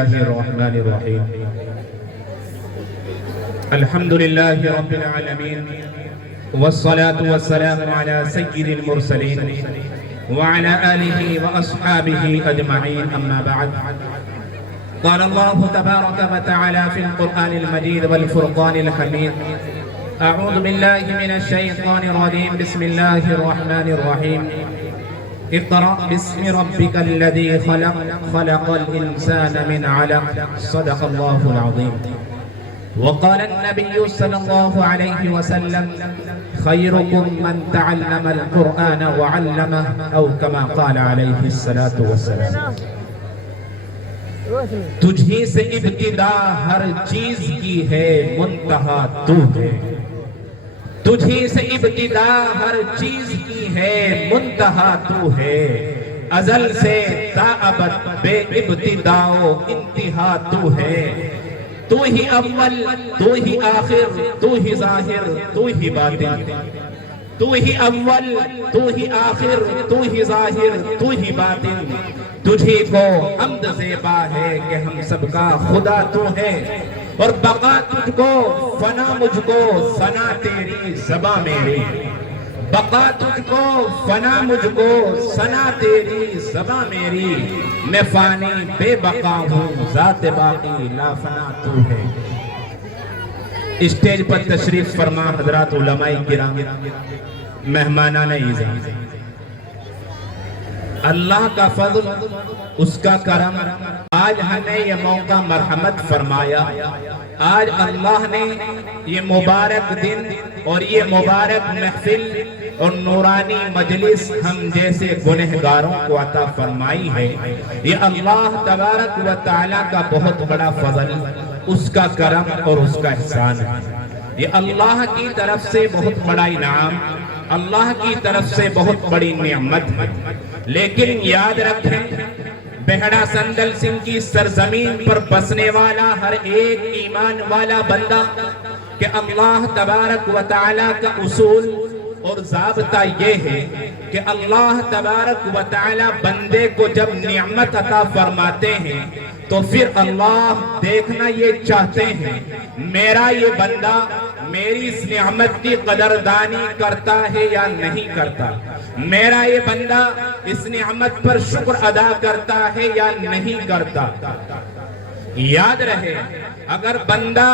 الله الرحمن الرحيم. الحمد لله رب العالمين، والصلاة والسلام على سيد المرسلين وعلى آله وأصحابه أجمعين، أما بعد. قال الله تبارك وتعالى في القرآن المجيد والفرقان الحميد: أعوذ بالله من الشيطان الرجيم، بسم الله الرحمن الرحيم. اقرأ باسم ربك الذي خلق، خلق الإنسان من علق، صدق الله العظيم. وقال النبي صلى الله عليه وسلم: خيركم من تعلم القرآن وعلمه، أو كما قال عليه الصلاة والسلام. تجھی سے ابتدا ہر چیز کی ہے، منتہا تو ہے. تجھی سے ابتدا ہر چیز کی ہے، منتہا تو ہے. ازل سے تا ابد بے ابتدا و انتہا تو ہے. تو ہی اول، تو ہی آخر، تو ہی ظاہر، تو ہی باطن. تو ہی اول، تو ہی آخر، تو ہی ظاہر، تو ہی باطن. تجھی کو حمد زیبا ہے کہ ہم سب کا خدا تو ہے. اور بقا تجھ کو، فنا مجھ کو، ثنا تیری زباں میری. بقا تجھ کو، فنا مجھ کو، ثنا تیری زباں میری. میں فانی بے بقا ہوں، ذات باقی لا فنا تو ہے. اسٹیج پر تشریف فرما حضرات علماء کرام، مہمانان اعزاز. اللہ کا فضل، اس کا کرم، آج ہمیں یہ موقع مرحمت فرمایا. آج اللہ نے یہ مبارک دن اور یہ مبارک محفل اور نورانی مجلس ہم جیسے گنہگاروں کو عطا فرمائی ہے. یہ اللہ تبارک و تعالیٰ کا بہت بڑا فضل، اس کا کرم اور اس کا احسان ہے. یہ اللہ کی طرف سے بہت بڑا انعام، اللہ کی طرف سے بہت بڑی نعمت ہے. لیکن یاد رکھیں، بہڑا سندل سنگھ کی سرزمین پر بسنے والا ہر ایک ایمان والا بندہ کہ اللہ تبارک و تعالیٰ کا اصول اور ضابطہ یہ ہے کہ اللہ تبارک و تعالیٰ بندے کو جب نعمت عطا فرماتے ہیں تو پھر اللہ دیکھنا یہ چاہتے ہیں میرا یہ بندہ میری اس نعمت کی قدردانی کرتا ہے یا نہیں کرتا. میرا یہ بندہ اس نعمت پر شکر ادا کرتا ہے یا نہیں کرتا. یاد رہے، اگر بندہ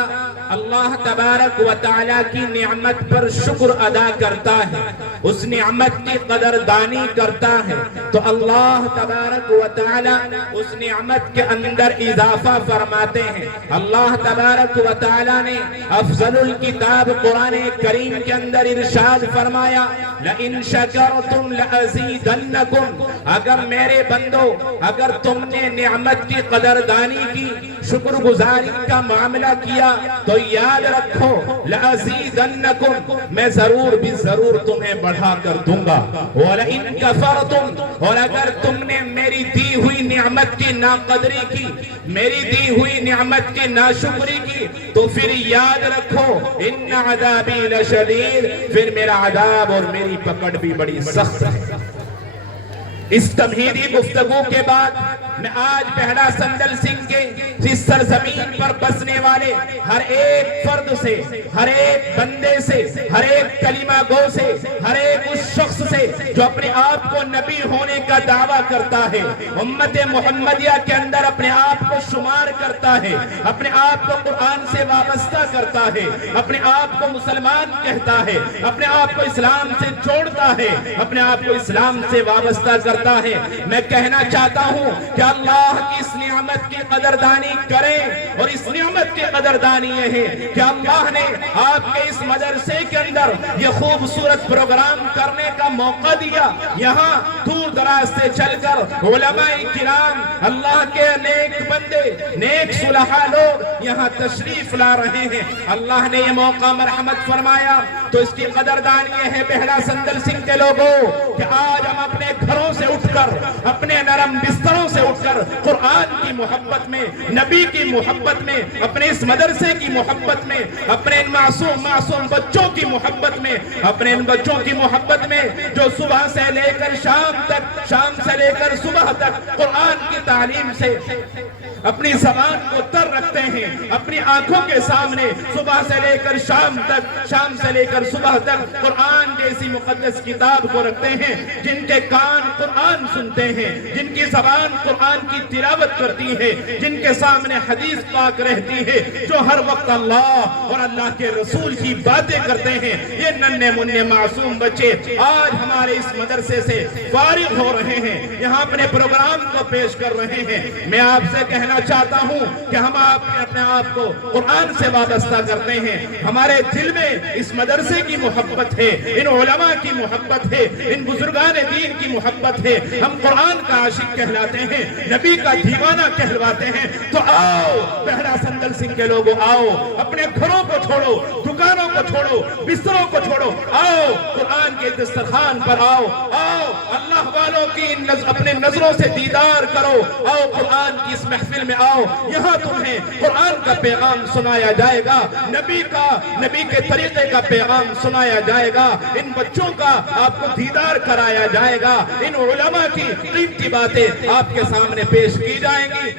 اللہ تبارک و تعالیٰ کی نعمت پر شکر ادا کرتا ہے، اس نعمت کی قدردانی کرتا ہے، تو اللہ تبارک و تعالیٰ اس نعمت کے اندر اضافہ فرماتے ہیں. اللہ تبارک و تعالیٰ نے افضل الکتاب قرآن کریم کے اندر ارشاد فرمایا: لَإِن شَكَرْتُمْ لَأَزِيدَنَّكُمْ. اگر میرے بندو، اگر تم نے نعمت کی قدردانی کی، شکر گزاری کا معاملہ کیا، تو یاد رکھو لَأَزِيدَنَّكُمْ، میں ضرور بھی ضرور تمہیں بڑھا کر دوں گا. وَلَئِن كَفَرْتُمْ، اور اگر تم نے میری دی ہوئی نعمت کی ناقدری کی، میری دی ہوئی نعمت کی ناشکری کی، تو پھر یاد رکھو اِنَّ عَذَابِي لَشَدِيدٌ، پھر میرا عذاب اور میری پکڑ بھی بڑی سخت ہے. اس تمہیدی گفتگو کے بعد میں آج بہڑا سندل سنگھ کے اس سرزمین پر بسنے والے ہر ایک فرد سے، ہر ایک بندے سے، ہر ایک کلمہ گو سے، ہر ایک اس شخص سے جو اپنے آپ کو نبی ہونے کا دعویٰ کرتا ہے، امت محمدیہ کے اندر اپنے آپ کو شمار کرتا ہے، اپنے آپ کو قرآن سے وابستہ کرتا ہے، اپنے آپ کو مسلمان کہتا ہے، اپنے آپ کو اسلام سے جوڑتا ہے، اپنے آپ کو اسلام سے وابستہ کرتا ہے. میں کہنا چاہتا ہوں کہ اللہ کی اس نعمت کی قدردانی کریں. اور اس نعمت کی قدردانی یہ ہے کہ اللہ نے آپ کے اس مدرسے کے اندر یہ خوبصورت پروگرام کرنے کا موقع دیا. یہاں دور دراز سے چل کر علماء کرام، اللہ کے نیک بندے، نیک صلحاء لوگ یہاں تشریف لا رہے ہیں. اللہ نے یہ موقع مرحمت فرمایا تو اس کی قدردانی یہ ہے بہڑا سندل سنگھ کے لوگوں کہ آج ہم اپنے گھروں سے اٹھ کر، اپنے نرم بستروں سے اٹھ کر قرآن کی محبت میں، نبی کی محبت میں، اپنے اس مدرسے کی محبت میں، اپنے ان معصوم بچوں کی محبت میں، اپنے ان بچوں کی محبت میں جو صبح سے لے کر شام تک، شام سے لے کر صبح تک قرآن کی تعلیم سے اپنی زبان کو تر رکھتے ہیں، اپنی آنکھوں کے سامنے صبح سے لے کر شام تک، شام سے لے کر صبح تک قرآن جیسی مقدس کتاب کو رکھتے ہیں، جن کے کان قرآن سنتے ہیں، جن کی زبان قرآن کی تلاوت کرتی ہے، جن کے سامنے حدیث پاک رہتی ہے، جو ہر وقت اللہ اور اللہ کے رسول کی باتیں کرتے ہیں، یہ ننھے منھے معصوم بچے آج ہمارے اس مدرسے سے فارغ ہو رہے ہیں، یہاں اپنے پروگرام کو پیش کر رہے ہیں۔ میں آپ سے کہنا چاہتا ہوں کہ ہم اپنے آپ کو قرآن سے وابستہ کرتے ہیں، ہمارے دل میں اس مدرسے کی محبت ہے، ان علماء کی محبت ہے، ان بزرگان دین کی محبت ہے، ہم قرآن کا عاشق کہلاتے ہیں، نبی کا دیوانہ کہلواتے ہیں۔ تو آؤ بہرا سندل سنگھ کے لوگوں، آؤ اپنے گھروں کو چھوڑو، دکانوں کو چھوڑو، بستروں کو چھوڑو، آؤ قرآن کے دسترخوان پر آؤ، آؤ اللہ والوں کی اپنے نظروں سے دیدار کرو، آؤ قرآن کی اس محفل میں آؤ، یہاں تمہیں قرآن کا پیغام سنایا جائے گا، نبی کے طریقے کا پیغام سنایا جائے گا، ان بچوں کا آپ کو دیدار کرایا جائے گا، ان علماء کی قیمتی باتیں آپ کے سامنے پیش کی جائیں گی۔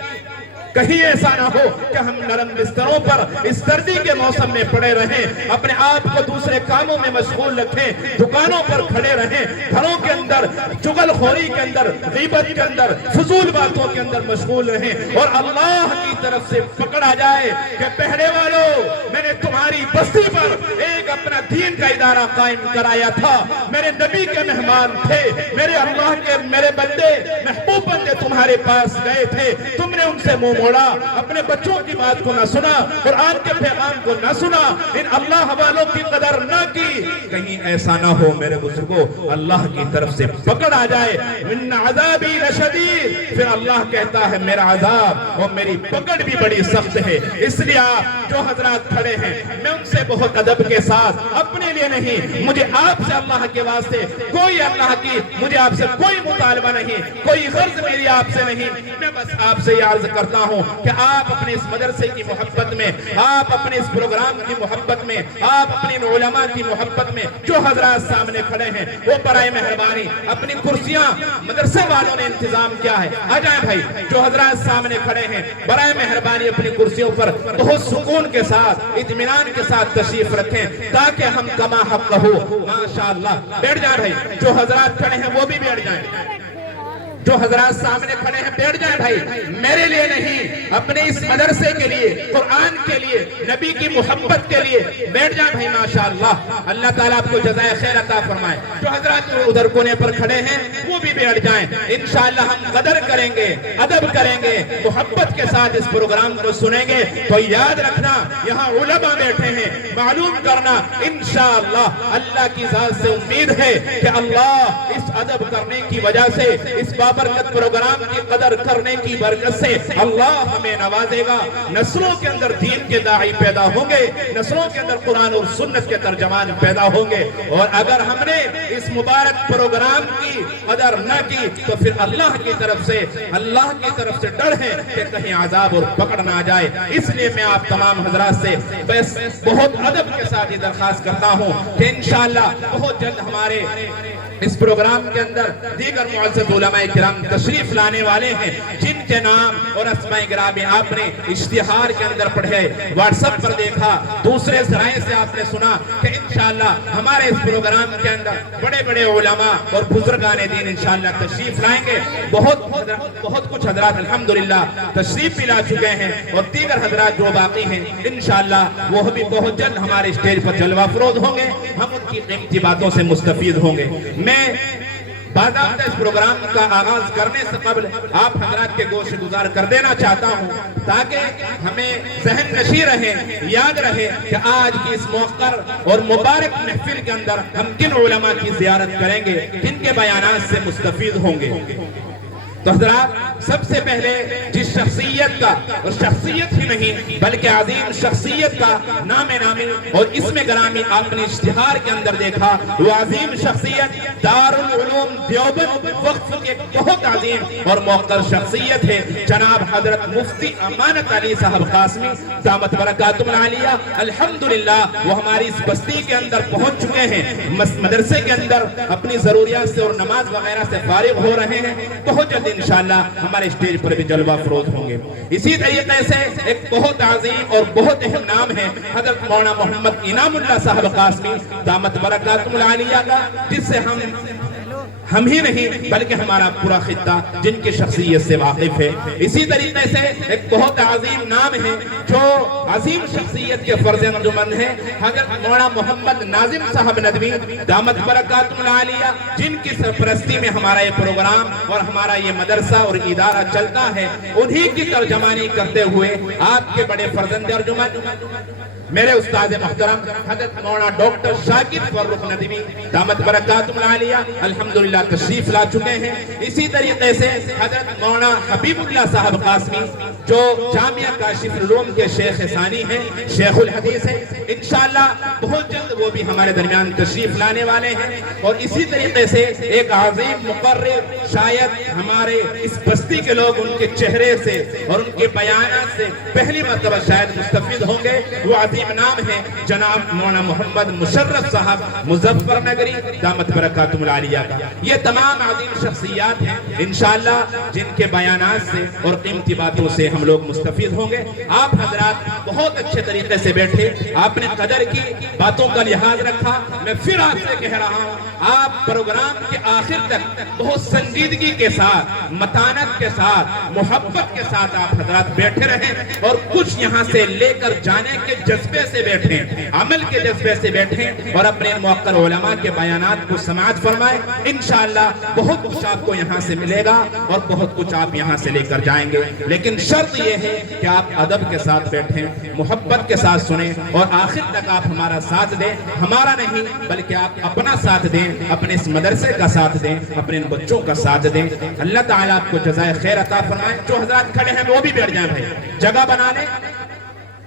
کہیں ایسا نہ ہو کہ ہم نرم بستروں پر اس سردی کے موسم میں پڑے رہیں، اپنے آپ کو دوسرے کاموں میں مشغول رکھیں، دکانوں پر کھڑے رہیں، گھروں کے اندر چغل خوری کے اندر، غیبت کے اندر، فضول باتوں کے اندر مشغول رہیں، اور اللہ کی طرف سے پکڑا جائے کہ پہلے والوں، میں نے تمہاری بستی پر ایک اپنا دین کا ادارہ قائم کرایا تھا، میرے نبی کے مہمان تھے، میرے اللہ کے میرے بندے محبوب بندے تمہارے پاس گئے تھے، تم نے ان سے منہ موڑا، اپنے بچوں کی بات کو نہ سنا، قرآن کے پیغام کو نہ سنا، ان اللہ والوں کی قدر نہ کی۔ کہیں ایسا نہ ہو میرے بزرگوں، اللہ کی طرف سے پکڑ آ جائے، ان عذابی لشدید، پھر اللہ کہتا ہے میرا عذاب اور میری پکڑ بھی بڑی سخت ہے۔ اس لیے آپ جو حضرات کھڑے ہیں، میں ان سے بہت ادب کے ساتھ، اپنے لیے نہیں، مجھے آپ سے اللہ کے واسطے کوئی اللہ کی، مجھے آپ سے کوئی مطالبہ نہیں، کوئی غرض میری آپ سے نہیں، میں بس آپ سے یہ عرض کرتا ہوں کہ آپ اپنے اس مدرسے کی محبت میں، آپ اپنے اس پروگرام کی محبت میں، آپ اپنے علماء کی محبت میں، جو حضرات سامنے کھڑے ہیں، وہ برائے مہربانی اپنی کرسیاں مدرسے والوں نے انتظام کیا ہے، آ جائیں بھائی، جو حضرات سامنے کھڑے ہیں برائے مہربانی اپنی کرسیوں پر بہت سکون کے ساتھ، اطمینان کے ساتھ تشریف رکھیں، تاکہ ہم کما حق ہو۔ ماشاءاللہ بیٹھ جائیں بھائی، جو حضرات کھڑے ہیں وہ بھی بیٹھ جائیں، جو حضرات سامنے کھڑے ہیں بیٹھ جائیں بھائی، میرے لیے نہیں، اپنے اس مدرسے کے لیے، قرآن کے لیے، نبی کی محبت کے لیے بیٹھ جائیں بھائی۔ ماشاءاللہ اللہ تعالیٰ آپ کو جزائے خیر عطا فرمائے۔ جو حضرات ادھر کونے پر کھڑے ہیں وہ بھی بیٹھ جائیں، انشاءاللہ ہم قدر کریں گے، ادب کریں گے، محبت کے ساتھ اس پروگرام کو سنیں گے۔ تو یاد رکھنا یہاں علماء بیٹھے ہیں، معلوم کرنا انشاءاللہ اللہ کی ذات سے امید ہے کہ اللہ اس ادب کرنے کی وجہ سے، اس بابرکت پروگرام کی قدر کرنے کی برکت سے اللہ ہمیں نوازے گا، نسلوں کے اندر دین کے داعی پیدا ہوں گے، نسلوں کے اندر قرآن اور سنت کے ترجمان پیدا ہوں گے، اور اگر ہم نے اس مبارک پروگرام کی قدر نہ کی تو پھر اللہ کی طرف سے ڈر ہے کہ کہیں عذاب اور پکڑ نہ جائے۔ اس لیے میں آپ تمام حضرات سے بس بہت ادب کے ساتھ یہ درخواست کرتا ہوں کہ انشاءاللہ بہت جلد ہمارے اس پروگرام کے اندر دیگر معزز علماء کرام تشریف لانے والے ہیں، جن کے نام اور اسماء گرامی آپ نے اشتہار کے اندر پڑھے، واٹس ایپ پر دیکھا، دوسرے ذرائع سے آپ نے سنا کہ انشاءاللہ ہمارے اس پروگرام کے اندر بڑے بڑے علماء اور بزرگان دین انشاءاللہ تشریف لائیں گے۔ بہت کچھ حضرات الحمدللہ تشریف بھی لا چکے ہیں، اور دیگر حضرات جو باقی ہیں انشاءاللہ وہ بھی بہت جلد ہمارے اسٹیج پر جلوہ افروز ہوں گے، ہم ان کی قیمتی باتوں سے مستفید ہوں گے۔ میں باضابطہ اس پروگرام کا آغاز کرنے سے قبل آپ حضرات کے گوش گزار کر دینا چاہتا ہوں، تاکہ ہمیں ذہن نشیں رہے، یاد رہے کہ آج کی اس موقر اور مبارک محفل کے اندر ہم کن علماء کی زیارت کریں گے، کن کے بیانات سے مستفید ہوں گے۔ تو حضرات سب سے پہلے جس شخصیت کا، اور شخصیت ہی نہیں بلکہ عظیم شخصیت کا نام نامی اور اسم گرامی آپ نے اشتہار کے اندر دیکھا، وہ عظیم شخصیت دارالعلوم دیوبند وقف کے بہت عظیم اور موقر شخصیت ہے جناب حضرت مفتی امانت علی صاحب قاسمی دامت برکاتہم العالیہ۔ الحمدللہ وہ ہماری اس بستی کے اندر پہنچ چکے ہیں، مدرسے کے اندر اپنی ضروریات سے اور نماز وغیرہ سے فارغ ہو رہے ہیں، بہت جلد انشاءاللہ ہمارے اسٹیج پر بھی جلوہ فروز ہوں گے۔ اسی طریقے سے ایک بہت عظیم اور بہت اہم نام ہے حضرت مولانا محمد انعام اللہ صاحب قاسمی دامت برکاتہم العالیہ کا، جس سے ہم ہی نہیں بلکہ ہمارا پورا خطہ جن کی شخصیت سے واقف ہے۔ اسی طریقے سے ایک بہت عظیم نام ہے جو عظیم شخصیت کے فرز انجمن ہے، حضرت مولانا محمد ناظم صاحب ندوی دامت برکاتہم العالیہ، جن کی سرپرستی میں ہمارا یہ پروگرام اور ہمارا یہ مدرسہ اور ادارہ چلتا ہے۔ انہی کی ترجمانی کرتے ہوئے آپ کے بڑے فرزند ارجمن میرے استاد محترم حضرت مولانا ڈاکٹر شاکر فرخ ندوی دامت برکاتہم العالیہ الحمدللہ تشریف لا چکے ہیں۔ اسی طریقے سے حضرت مولانا حبیب اللہ صاحب قاسمی جو جامعہ کاشف العلوم کے شیخ ثانی ہیں، شیخ الحدیث ہیں، انشاءاللہ بہت جلد وہ بھی ہمارے درمیان تشریف لانے والے ہیں۔ اور اسی طریقے سے ایک عظیم مقرر، شاید ہمارے اس بستی کے لوگ ان کے چہرے سے اور ان کے بیانات سے پہلی مرتبہ شاید مستفید ہوں گے، وہ عظیم نام ہے جناب مولانا محمد مشرف صاحب مظفر نگری دامت برکاتہم العالیہ کا۔ یہ تمام عظیم شخصیات ہیں انشاءاللہ جن کے بیانات سے اور قیمتی باتوں سے ہم لوگ مستفید ہوں گے۔ آپ حضرات بہت اچھے طریقے سے بیٹھے، آپ نے قدر کی، باتوں کا لحاظ رکھا۔ میں پھر آپ سے کہہ رہا ہوں، آپ پروگرام کے آخر تک بہت سنجیدگی کے ساتھ، متانت کے ساتھ، محبت کے ساتھ آپ حضرات بیٹھے رہیں اور کچھ یہاں سے لے کر جانے کے جذبے سے بیٹھیں، عمل کے جذبے سے بیٹھیں اور اپنے موقر علماء کے بیانات کو سماعت فرمائیں۔ انشاءاللہ بہت کچھ آپ کو یہاں سے ملے گا اور بہت کچھ آپ یہاں سے لے کر جائیں گے، لیکن شرط یہ ہے کہ آپ ادب کے ساتھ بیٹھیں، محبت کے ساتھ سنیں اور آخر تک آپ ہمارا ساتھ دیں، ہمارا نہیں بلکہ آپ اپنا ساتھ دیں، اپنے اس مدرسے کا ساتھ دیں، اپنے بچوں کا ساتھ دیں۔ اللہ تعالیٰ آپ کو جزائے خیر عطا فرمائے۔ جو حضرات کھڑے ہیں وہ بھی بیٹھ جائیں بھائی، جگہ بنا لیں۔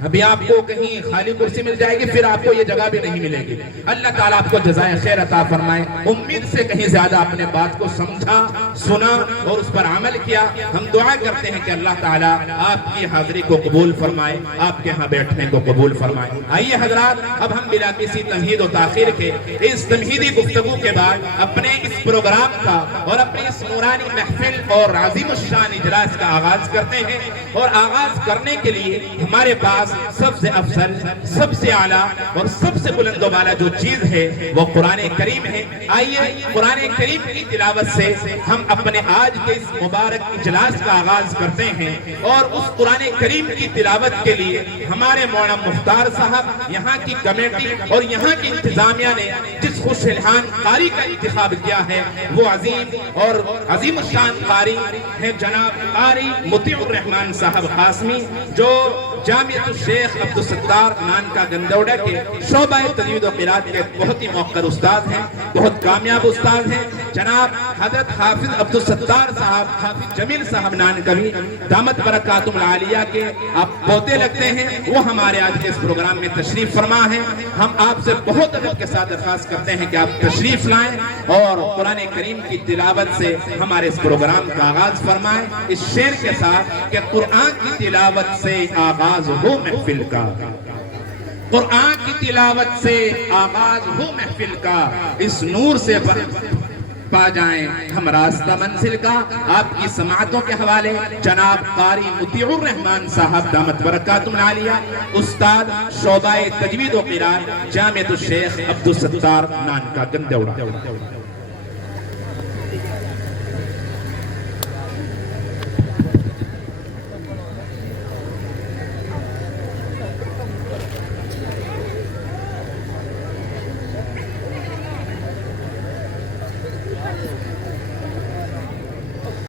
ابھی آپ کو کہیں خالی کرسی مل جائے گی، پھر آپ کو یہ جگہ بھی نہیں ملے گی۔ اللہ تعالیٰ آپ کو جزائے خیر عطا فرمائے۔ امید سے کہیں زیادہ اپنے بات کو سمجھا، سنا اور اس پر عمل کیا۔ ہم دعا کرتے ہیں کہ اللہ تعالیٰ آپ کی حاضری کو قبول فرمائے، آپ کے ہاں بیٹھنے کو قبول فرمائے۔ آئیے حضرات، اب ہم بلا کسی تمہید و تاخیر کے اس تمہیدی گفتگو کے بعد اپنے اس پروگرام کا اور اپنی اس نورانی محفل اور عظیم الشان اجلاس کا آغاز کرتے ہیں۔ اور آغاز کرنے کے لیے ہمارے پاس سب سے افضل، سب سے اعلیٰ اور سب سے بلند و بالا جو چیز ہے وہ قرآن کریم ہے۔ آئیے قرآن کریم کی تلاوت سے ہم اپنے آج کے اس مبارک اجلاس کا آغاز کرتے ہیں۔ اور اس قرآن کریم کی تلاوت کے لیے ہمارے مولانا مختار صاحب، یہاں کی کمیٹی اور یہاں کی انتظامیہ نے جس خوش الحان قاری کا انتخاب کیا ہے وہ عظیم اور عظیم الشان قاری ہے جناب قاری مطیع الرحمن صاحب قاسمی، جو جامعۃ الشیخ عبدالستار نانکا گندوڑا کے شعبہ تجوید و قرات کے بہت ہی موقر استاد ہیں، بہت کامیاب استاد ہیں۔ جناب حضرت حافظ عبدالستار صاحب، حافظ جمیل صاحب نانکوی دامت برکاتہم العالیہ کے آپ پوتے لگتے ہیں، وہ ہمارے آج کے اس پروگرام میں تشریف فرما ہیں۔ ہم آپ سے بہت ادب کے ساتھ درخواست کرتے ہیں کہ آپ تشریف لائیں اور قرآن کریم کی تلاوت سے ہمارے اس پروگرام کا آغاز فرمائیں، اس شعر کے ساتھ کہ قرآن کی تلاوت سے آغاز ہو محفل کا، قرآن کی تلاوت سے آغاز ہو محفل کا، اس نور سے پا جائیں ہم راستہ منزل کا۔ آپ کی سماعتوں کے حوالے جناب قاری مطیع الرحمن صاحب دامت برکاتہم العالیہ، استاد شعبہ تجوید و قرات جامعۃ الشیخ عبدالستار نانکا گندوڑا۔